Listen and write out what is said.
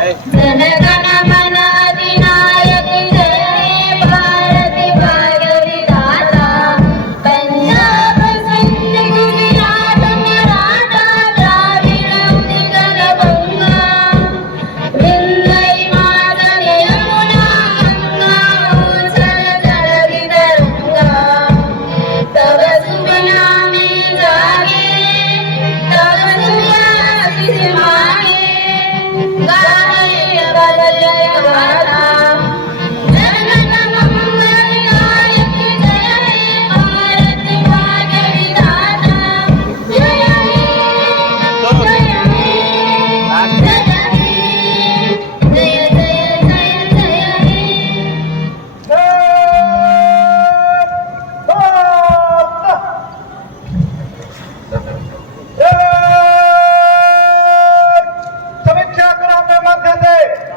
जनगण मन अधिनायक जय हे भारत भाग्य विधाता पंजाब सिंध गुजरात मराठा द्राविड उत्कल गंगा विंध्य हिमाचल यमुना गंगा उच्छल जल तरंगा तब शुभ नामे जागे तब सुजाति मागे गाये जय गाथा जनगण मंगलदायक जय हे भारत भाग्य विधाता जय हे जय समीक्षा ग्राम माध्यम से